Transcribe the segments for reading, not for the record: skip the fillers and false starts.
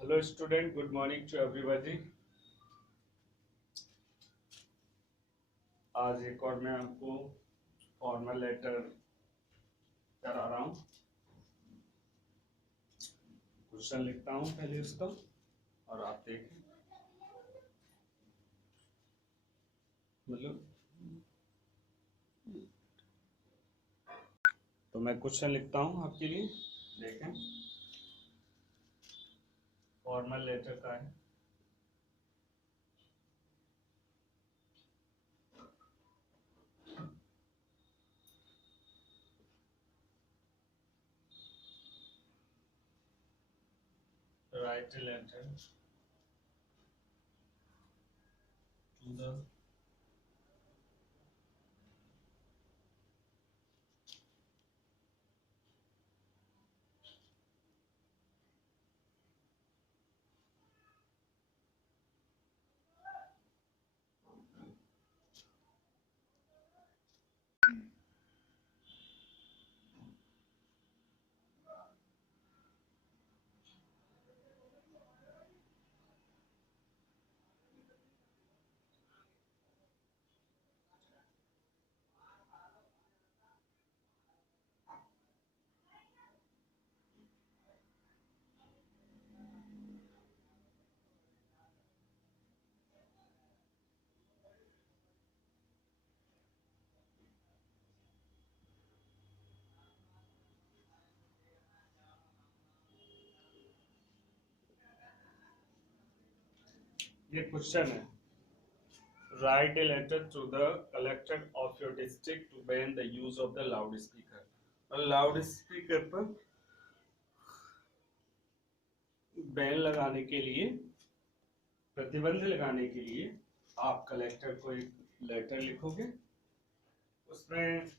Hello student, good morning to everybody. आज एक और मैं आपको फॉर्मल लेटर करा रहा हूँ। क्वेश्चन लिखता हूँ पहले उसका और आप देखें। मतलब तो मैं क्वेश्चन लिखता हूँ आपके लिए, देखें। फॉर्मल लेटर का है। Write a letter to the ये क्वेश्चन है। Write a letter to the collector of your district to ban the use of the loud speaker. और लाउड स्पीकर पर बैन लगाने के लिए, प्रतिबंध लगाने के लिए आप कलेक्टर को एक लेटर लिखोगे। उसमें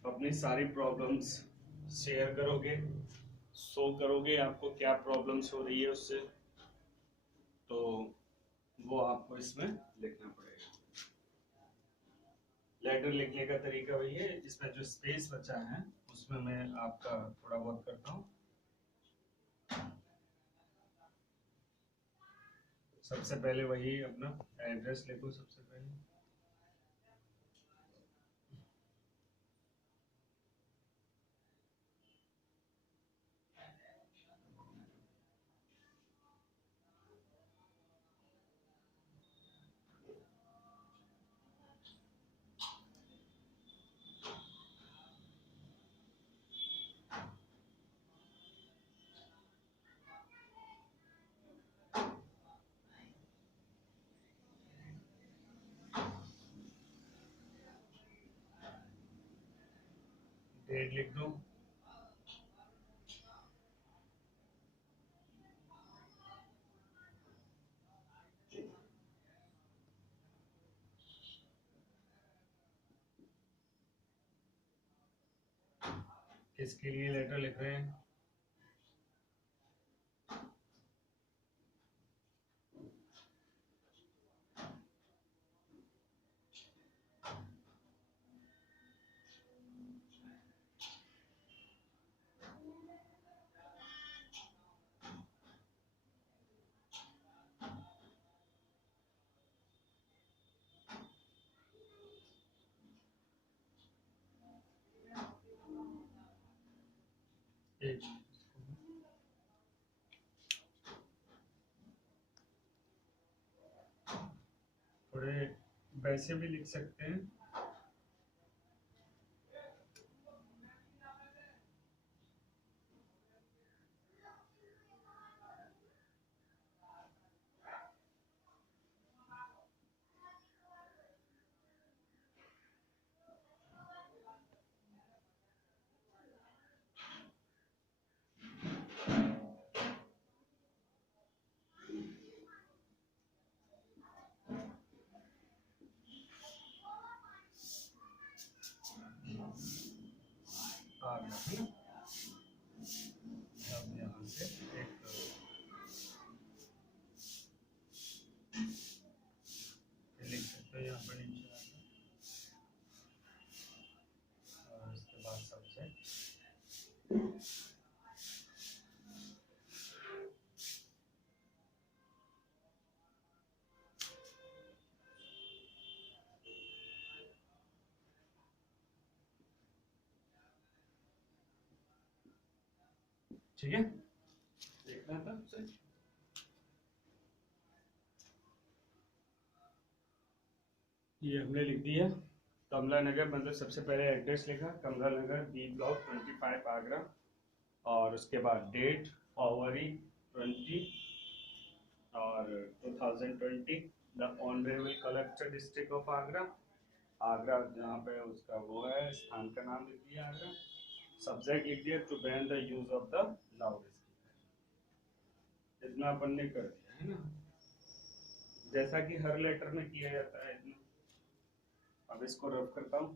अपनी सारी प्रॉब्लम्स शेयर करोगे, शो करोगे आपको क्या प्रॉब्लम्स हो रही है उससे। तो वो आपको इसमें लिखना पड़ेगा। लेटर लिखने का तरीका वही है। इसमें जो स्पेस बचा है उसमें मैं आपका थोड़ा बहुत करता हूँ। सबसे पहले वही अपना एड्रेस लिखो सबसे पहले। डेट लिख दो। किसके लिए लेटर लिख रहे हैं? एक थोड़े वैसे भी लिख सकते हैं। ठीक है, देखना था आपसे। ये हमने लिख दिया कमला नगर, मतलब सबसे पहले एड्रेस लिखा कमला नगर, बी ब्लॉक 25 आगरा, और उसके बाद डेट फरवरी 20 और 2020, the honourable collector district of Agra, Agra जहाँ पे उसका वो है स्थान का नाम लिख दिया आगरा। सब्जेक्ट लिख दिया to ban the use of the loud speaker. इतना अपन ने कर दिया है ना, जैसा कि हर लेटर में किया जाता है इतना। अब इसको रफ करता हूँ।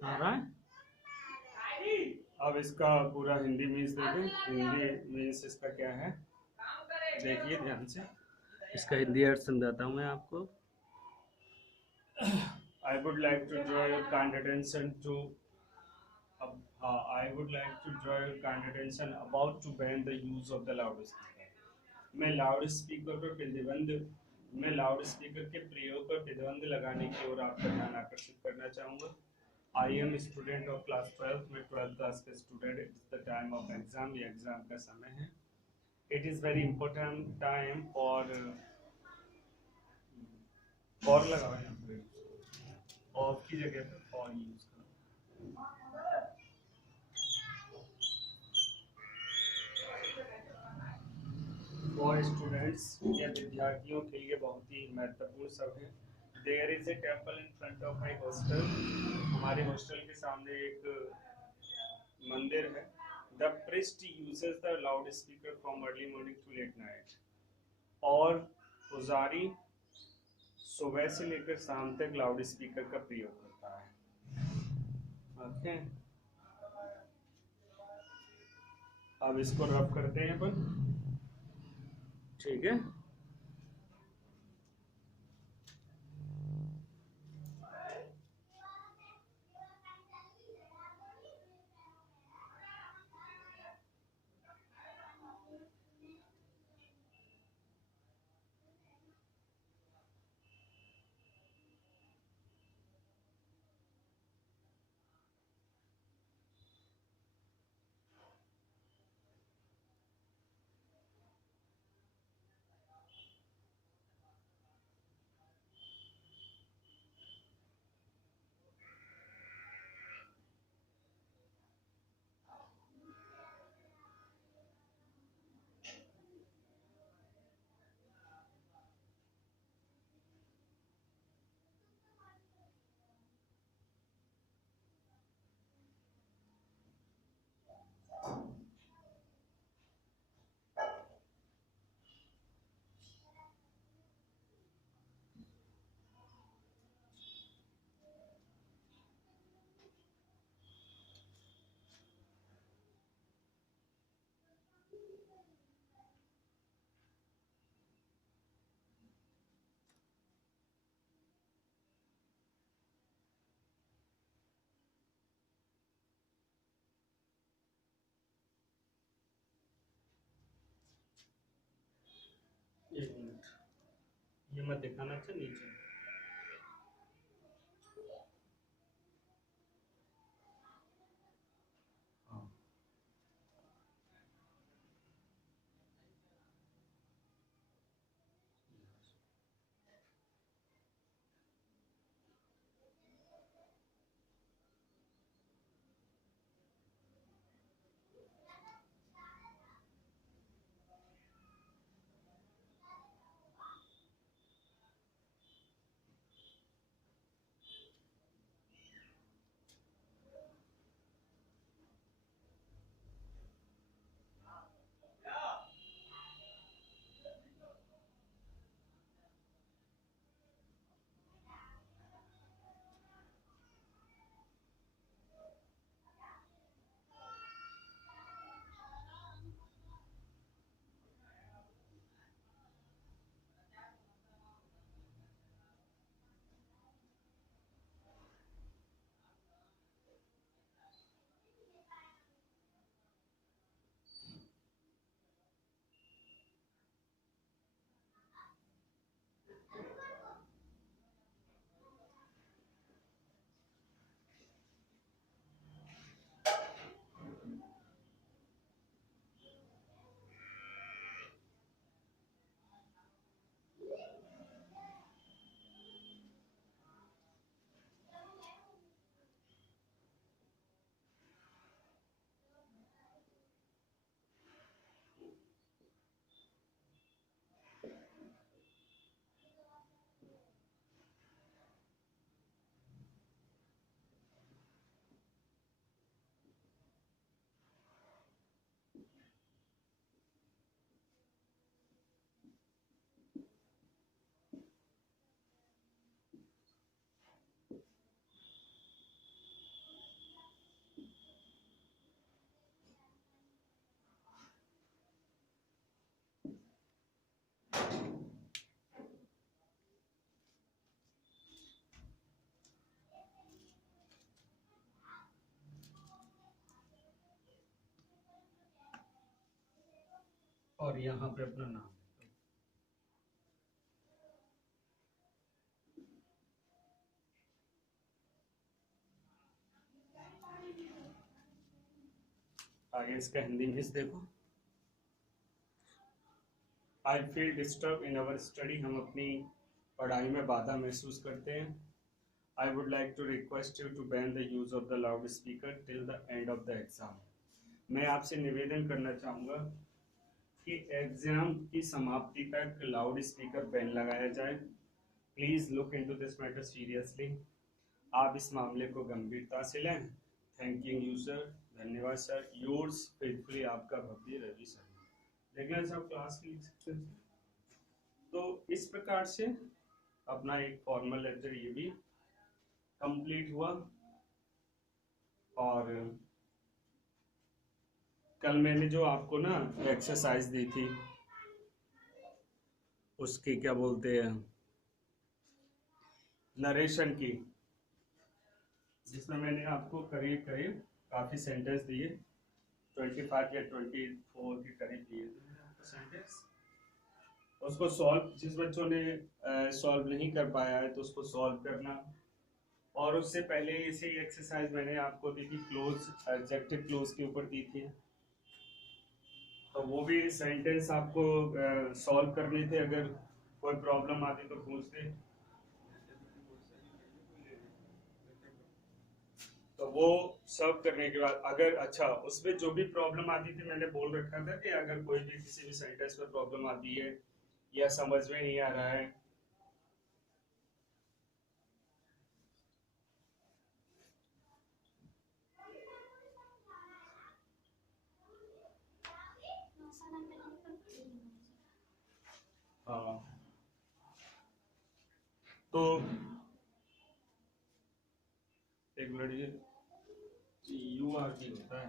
आ रहा है। अब इसका पूरा हिंदी मीन्स देखें। हिंदी मीन्स इसका क्या है, देखिए ध्यान से। इसका हिंदी अर्थ समझाता हूँ मैं आपको। I would like to draw your kind attention to I would like to draw your kind attention about to ban the use of the loudspeaker. मैं लाउड स्पीकर पर प्रतिबंध मैं लाउड स्पीकर के प्रयोग पर प्रतिबंध लगाने की ओर आपका ध्यान आकर्षित करना चाहूँगा। I am student of class 12, मैं 12th क्लास का student. It's the time of exam, ये एग्जाम का समय है। It is very important time for लगाओ यहाँ पे, ऑफ की जगह पे फॉर यूज करो। फॉर स्टूडेंट्स, ये विद्यार्थियों के लिए बहुत ही महत्वपूर्ण शब्द है। There is a temple in front of my hostel, हमारे हॉस्टल के सामने एक मंदिर है। The priest uses the loud speaker from early morning to late night, और पुजारी सुबह से लेकर शाम तक लाउड स्पीकर का प्रयोग करता है। ओके, अब इसको रब करते हैं अपन, ठीक है। एक मिनट, ये मत दिखाना, अच्छा नीचे। हाँ, और यहाँ पे अपना नाम। आगे इसका हिंदी में देखो। I feel disturb in our study, हम अपनी पढ़ाई में बाधा महसूस करते हैं। I would like to request you to ban the use of the loud speaker till the end of the exam. मैं आपसे निवेदन करना चाहूँगा कि एग्जाम की समाप्ति तक लाउड स्पीकर बैन लगाया जाए। Please look into this matter seriously. आप इस मामले को गंभीरता से लें। थैंक यू सर, धन्यवाद सर। योर्स फेथफुली, आपका भव्य रवि सर। देखना सब क्लास की लिख सकते हैं। तो इस प्रकार से अपना एक फॉर्मल लेक्चर ये भी कंप्लीट हुआ। और कल मैंने जो आपको ना एक्सरसाइज दी थी उसकी क्या बोलते हैं, नरेशन की, जिसमें मैंने आपको करीब करीब काफ़ी सेंटेंस दिए, 25 या 24 के करीब दिए थे सेंटेंस। उसको सॉल्व, जिस बच्चों ने सॉल्व नहीं कर पाया है तो उसको सॉल्व करना। और उससे पहले इसे एक्सरसाइज मैंने आपको दी थी क्लोज, एडजेक्टिव क्लोज के ऊपर दी थी, तो वो भी सेंटेंस आपको सॉल्व करने थे। अगर कोई प्रॉब्लम आती तो पूछते, तो वो सब करने के बाद अगर अच्छा उसमें जो भी प्रॉब्लम आती थी, मैंने बोल रखा था कि अगर कोई भी किसी भी सेंटेंस में प्रॉब्लम आती है या समझ में नहीं आ रहा है, हाँ, तो एक मिनट, यू आर की होता है,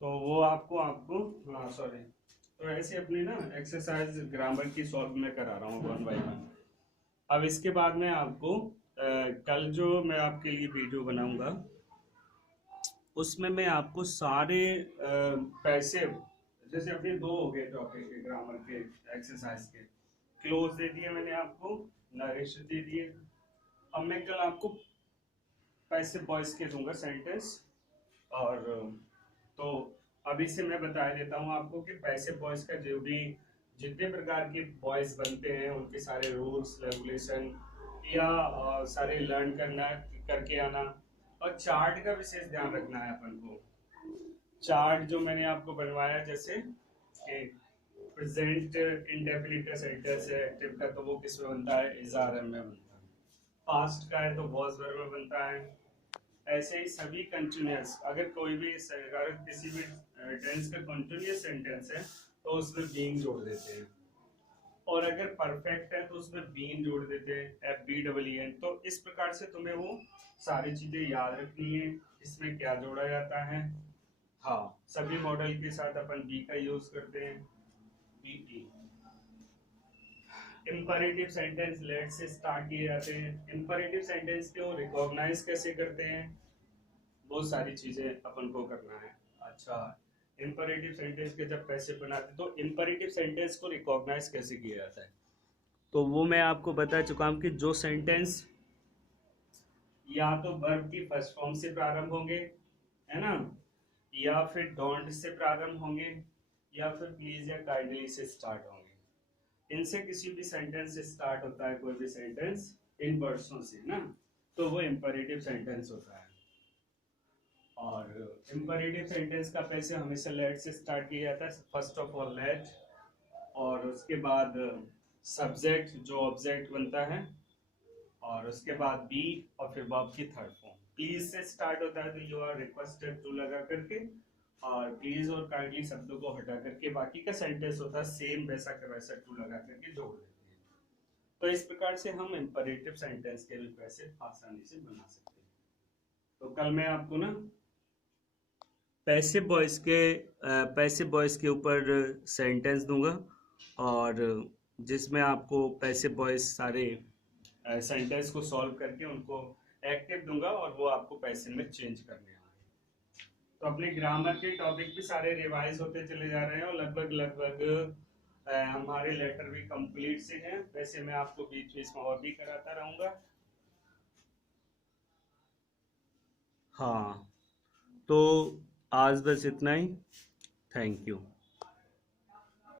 तो वो आपको हाँ सॉरी, तो ऐसे अपनी ना एक्सरसाइज ग्रामर की सॉल्व मैं करा रहा हूँ 1 बाय 1। अब इसके बाद में आपको कल जो मैं आपके लिए वीडियो बनाऊंगा उसमें मैं आपको सारे पैसे, जैसे अपने 2 हो गए टॉपिक के ग्रामर के एक्सरसाइज के, क्लोज दे दिए मैंने आपको, नरेशन दे दिए। अब मैं कल आपको पैसे वॉइस के दूंगा सेंटेंस। और तो अभी से मैं बता देता हूँ आपको कि पैसे वॉइस का जो भी जितने प्रकार के वॉइस बनते हैं उनके सारे रूल्स रेगुलेशन या सारे लर्न करना करके आना। और चार्ट का विशेष ध्यान रखना है अपन को। चार्ट जो मैंने आपको बनवाया, जैसे कि प्रेजेंट इंडेफिनिट सेंटेंस है एक्टिव का, तो वो किस में बनता है, इज आर एम में बनता है। पास्ट का है तो वॉज वर्ब में बनता है। ऐसे ही सभी कंटिन्यूअस, अगर कोई भी अगर किसी भी टेंस का कंटिन्यूअस सेंटेंस है तो उसमें बीइंग जोड़ देते हैं, और अगर परफेक्ट है तो उसमें बीइंग जोड़ देते हैं, F B double E N. तो इस प्रकार से तुम्हें वो सारी चीजें याद रखनी है, इसमें क्या जोड़ा जाता है। हाँ, सभी मॉडल के साथ अपन बी का यूज करते हैं, B T. Imperative sentence let से स्टार्ट किए जाते हैं। इंपरेटिव सेंटेंस को रिकॉग्नाइज कैसे करते हैं, बहुत सारी चीजें अपन को करना है। अच्छा, इंपरेटिव सेंटेंस के जब पैसे बनाते तो इंपरेटिव सेंटेंस को रिकॉग्नाइज कैसे किया जाता है, तो वो मैं आपको बता चुका हूं कि जो सेंटेंस या तो वर्ब की फर्स्ट फॉर्म से प्रारंभ होंगे, है ना, या फिर डोंट से प्रारंभ होंगे, या फिर प्लीज या काइंडली से स्टार्ट होंगे। इनसे किसी भी सेंटेंस से स्टार्ट होता है, कोई भी सेंटेंस इन वर्ड्सों से ना, तो वो इंपरेटिव सेंटेंस होता है। और इंपरेटिव सेंटेंस का पैसे हमेशा लेट से स्टार्ट किया जाता है, फर्स्ट ऑफ ऑल लेट, और उसके बाद सब्जेक्ट जो ऑब्जेक्ट बनता है, और उसके बाद बी, और फिर वर्ब की थर्ड फॉर्म। प्लीज से स्टार्ट होता है तो यू आर रिक्वेस्टेड टू लगा करके, और प्लीज और काइंडली शब्दों को हटा करके बाकी का सेंटेंस होता है सेम वैसा का वैसा टू लगा करके जोड़ देते हैं। तो इस प्रकार से हम इंपरेटिव सेंटेंस के भी पैसे आसानी से बना सकते हैं। तो कल मैं आपको ना पैसे बॉयज के ऊपर सेंटेंस दूंगा, और जिसमें आपको पैसे बॉयज सारे सेंटेंस को सॉल्व करके उनको एक्टिव दूंगा और वो आपको पैसिव में चेंज करने होंगे। तो अपने ग्रामर के टॉपिक भी सारे रिवाइज होते चले जा रहे हैं और लगभग लगभग हमारे लेटर भी कंप्लीट से हैं। वैसे मैं आपको बीच बीच में और भी कराता रहूंगा। हाँ, तो आज बस इतना ही। Thank you.